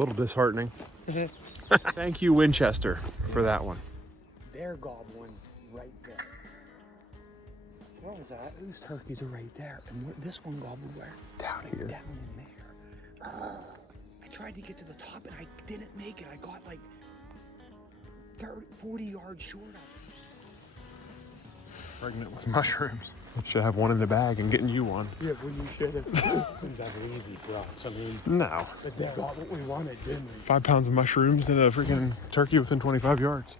little disheartening. Thank you, Winchester, for that one. They're gobbling right there. What was that? Those turkeys are right there. And this one gobbled where? Down here. Down in there. I tried to get to the top and I didn't make it. I got like 40 yards short of it. Pregnant with mushrooms. Should have one in the bag and getting you one. Yeah, well, you should have. That was easy for us. I mean, No. but they got what we wanted, didn't we? 5 pounds of mushrooms and a freaking turkey within 25 yards.